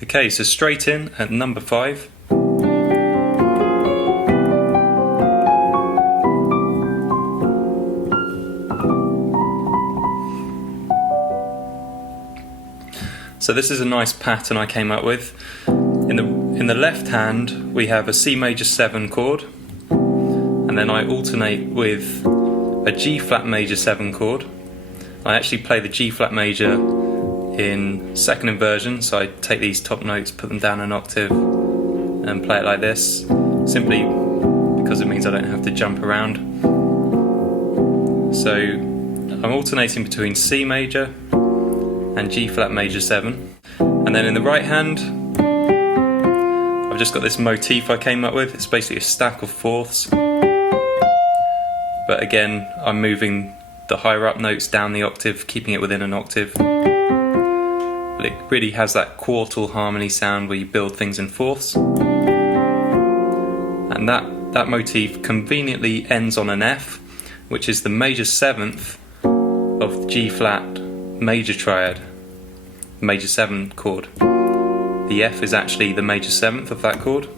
Okay, so straight in at number 5. So this is a nice pattern I came up with. In the left hand we have a C major 7 chord, and then I alternate with a G flat major 7 chord. I actually play the G flat major in second inversion, so I take these top notes, put them down an octave and play it like this, simply because it means I don't have to jump around. So I'm alternating between C major and G flat major 7. And then in the right hand I've just got this motif I came up with. It's basically a stack of fourths, but again I'm moving the higher up notes down the octave, keeping it within an octave. But it really has that quartal harmony sound where you build things in fourths. And that motif conveniently ends on an F, which is the major 7th of the G flat major triad, major 7 chord. The F is actually the major 7th of that chord.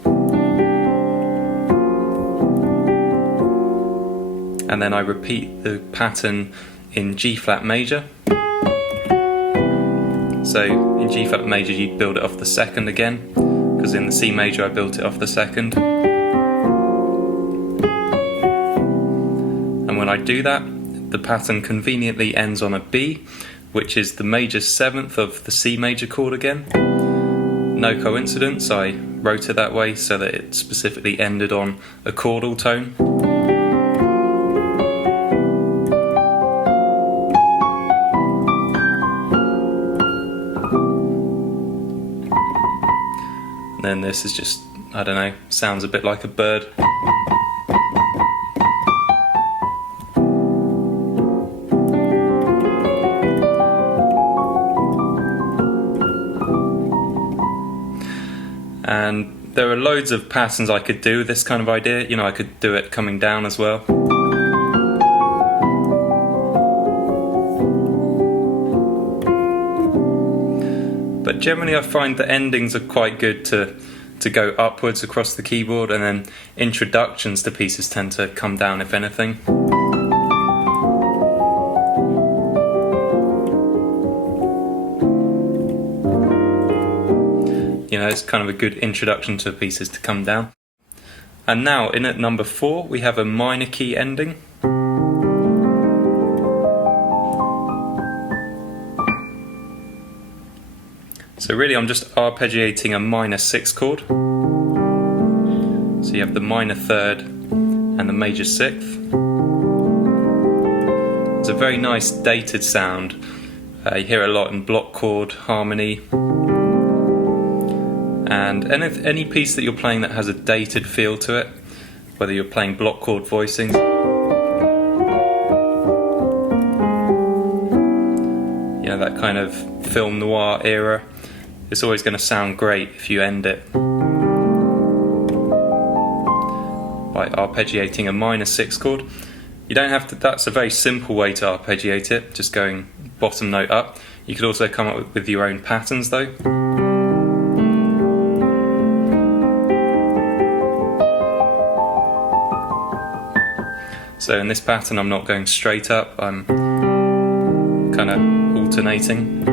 And then I repeat the pattern in G flat major. So in G flat major you'd build it off the second again, because in the C major I built it off the second. And when I do that, the pattern conveniently ends on a B, which is the major 7th of the C major chord again. No coincidence, I wrote it that way so that it specifically ended on a chordal tone. And then this is just, I don't know, sounds a bit like a bird. And there are loads of patterns I could do with this kind of idea. You know, I could do it coming down as well. But generally I find the endings are quite good to go upwards across the keyboard, and then introductions to pieces tend to come down if anything. You know, it's kind of a good introduction to pieces to come down. And now in at number 4 we have a minor key ending. So really I'm just arpeggiating a minor 6 chord. So you have the minor 3rd and the major 6th. It's a very nice dated sound. You hear it a lot in block chord harmony. And any piece that you're playing that has a dated feel to it, whether you're playing block chord voicings, you know, that kind of film noir era, it's always going to sound great if you end it by arpeggiating a minor 6 chord. You don't have to, that's a very simple way to arpeggiate it, just going bottom note up. You could also come up with your own patterns though. So in this pattern I'm not going straight up, I'm kind of alternating.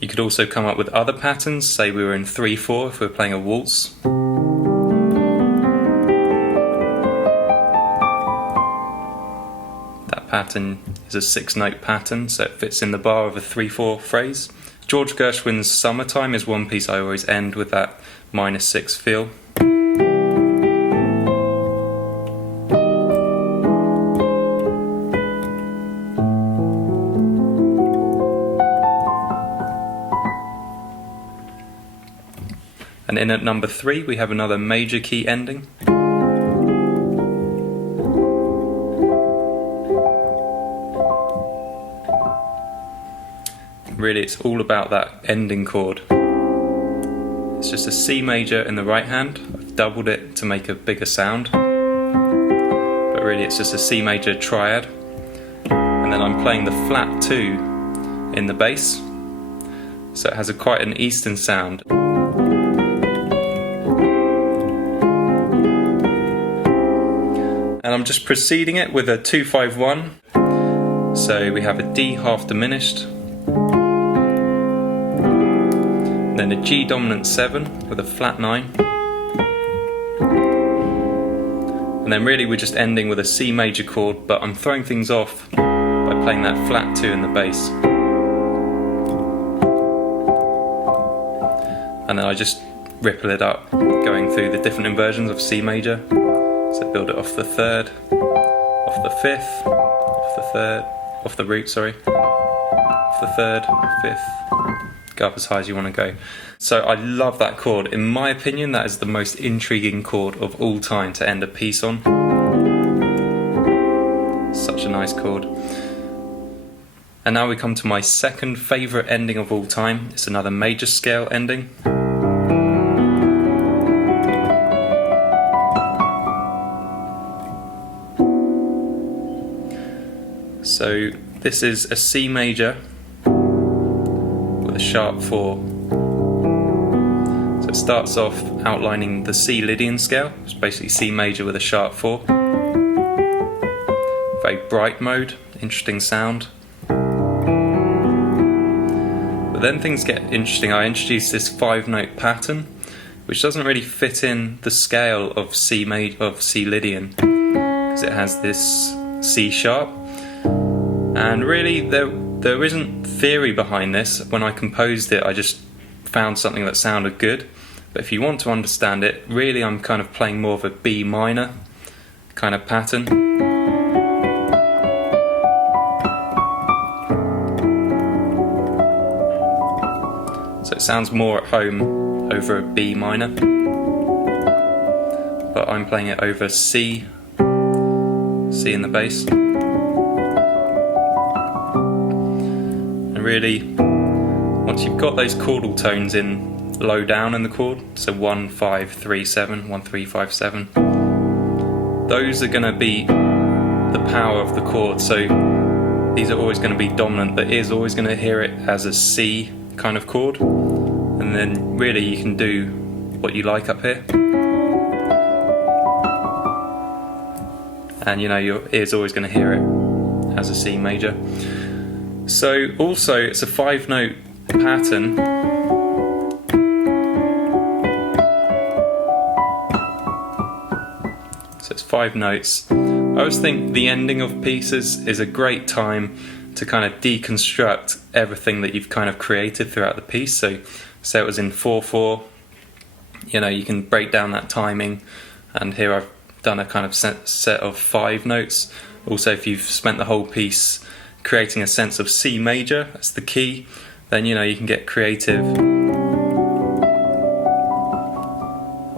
You could also come up with other patterns, say we were in 3/4 if we were playing a waltz. That pattern is a 6-note pattern, so it fits in the bar of a 3/4 phrase. George Gershwin's Summertime is one piece I always end with that minor 6 feel. And in at number 3 we have another major key ending. Really it's all about that ending chord. It's just a C major in the right hand. I've doubled it to make a bigger sound, but really it's just a C major triad. And then I'm playing the flat 2 in the bass, so it has quite an Eastern sound. And I'm just preceding it with a 2-5-1, so we have a D half diminished, then a G dominant 7 with a flat 9, and then really we're just ending with a C major chord, but I'm throwing things off by playing that flat 2 in the bass. And then I just ripple it up, going through the different inversions of C major. So build it off the 3rd, off the 5th, off the 3rd, off the root, sorry, off the 3rd, 5th, go up as high as you want to go. So I love that chord. In my opinion, that is the most intriguing chord of all time to end a piece on. Such a nice chord. And now we come to my second favourite ending of all time. It's another major scale ending. So this is a C major with a sharp 4. So it starts off outlining the C Lydian scale. It's basically C major with a sharp 4. Very bright mode, interesting sound. But then things get interesting. I introduced this 5-note pattern, which doesn't really fit in the scale of C Lydian, because it has this C sharp. And really there isn't theory behind this. When I composed it, I just found something that sounded good. But if you want to understand it, really I'm kind of playing more of a B minor kind of pattern. So it sounds more at home over a B minor, but I'm playing it over C in the bass. Really, once you've got those chordal tones in low down in the chord, so 1, 5, 3, 7, 1, 3, 5, 7, those are going to be the power of the chord. So these are always going to be dominant. The ear's always going to hear it as a C kind of chord, and then really you can do what you like up here, and you know your ear's always going to hear it as a C major. So also it's a 5-note pattern, so it's 5 notes. I always think the ending of pieces is a great time to kind of deconstruct everything that you've kind of created throughout the piece. So say it was in 4/4, you know, you can break down that timing, and here I've done a kind of set of 5 notes. Also, if you've spent the whole piece creating a sense of C major as the key, then you know you can get creative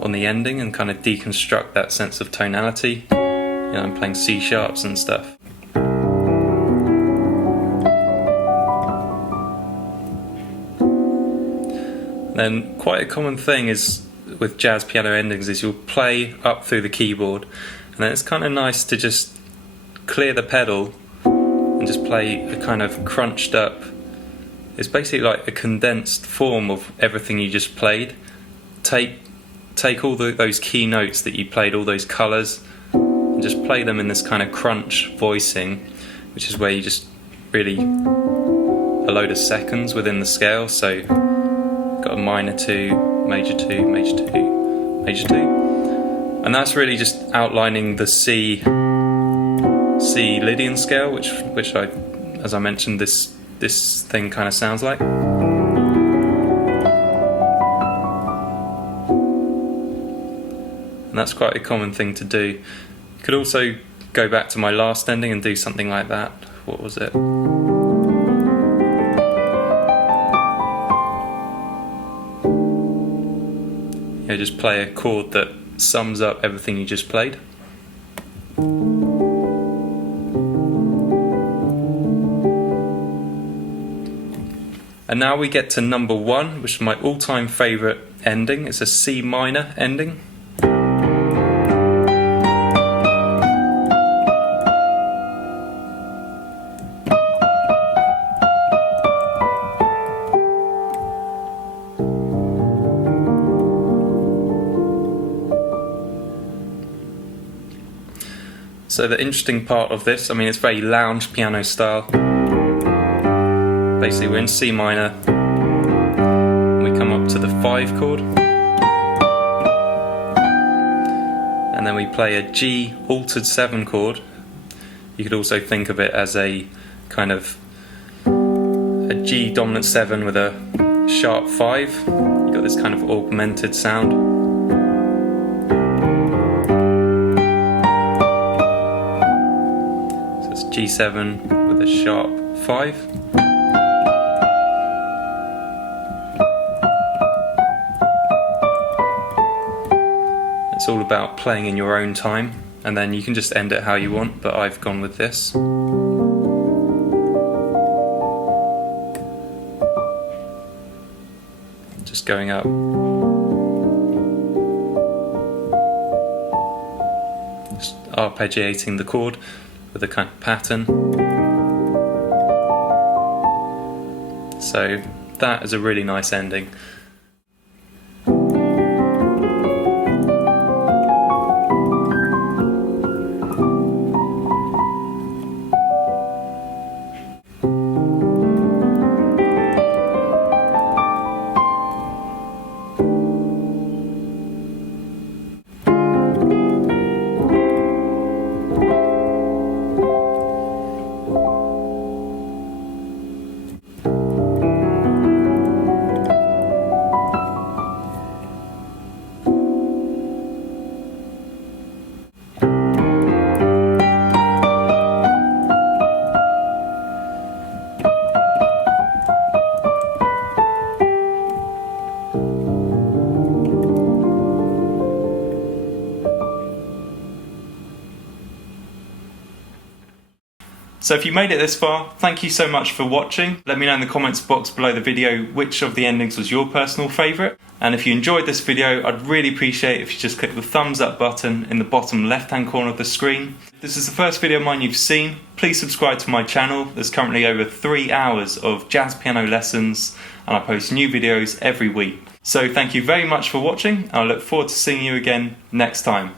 on the ending and kind of deconstruct that sense of tonality. You know, I'm playing C sharps and stuff. Then quite a common thing is with jazz piano endings is you'll play up through the keyboard, and then it's kind of nice to just clear the pedal and just play a kind of crunched up, it's basically like a condensed form of everything you just played. Take all those key notes that you played, all those colours, and just play them in this kind of crunch voicing, which is where you just really a load of seconds within the scale. So got a minor 2, major 2, major 2, major 2, and that's really just outlining the C Lydian scale, which I, as I mentioned, this thing kind of sounds like. And that's quite a common thing to do. You could also go back to my last ending and do something like that. What was it? Yeah, just play a chord that sums up everything you just played. And now we get to number 1, which is my all-time favourite ending. It's a C minor ending. So the interesting part of this, I mean, it's very lounge piano style. Basically we're in C minor, we come up to the 5 chord, and then we play a G altered 7 chord. You could also think of it as a kind of a G dominant 7 with a sharp 5. You've got this kind of augmented sound. So it's G7 with a sharp 5. It's all about playing in your own time, and then you can just end it how you want, but I've gone with this. Just going up. Just arpeggiating the chord with a kind of pattern. So that is a really nice ending. So if you made it this far, thank you so much for watching. Let me know in the comments box below the video which of the endings was your personal favourite. And if you enjoyed this video, I'd really appreciate it if you just click the thumbs up button in the bottom left hand corner of the screen. If this is the first video of mine you've seen, please subscribe to my channel. There's currently over 3 hours of jazz piano lessons, and I post new videos every week. So thank you very much for watching. I look forward to seeing you again next time.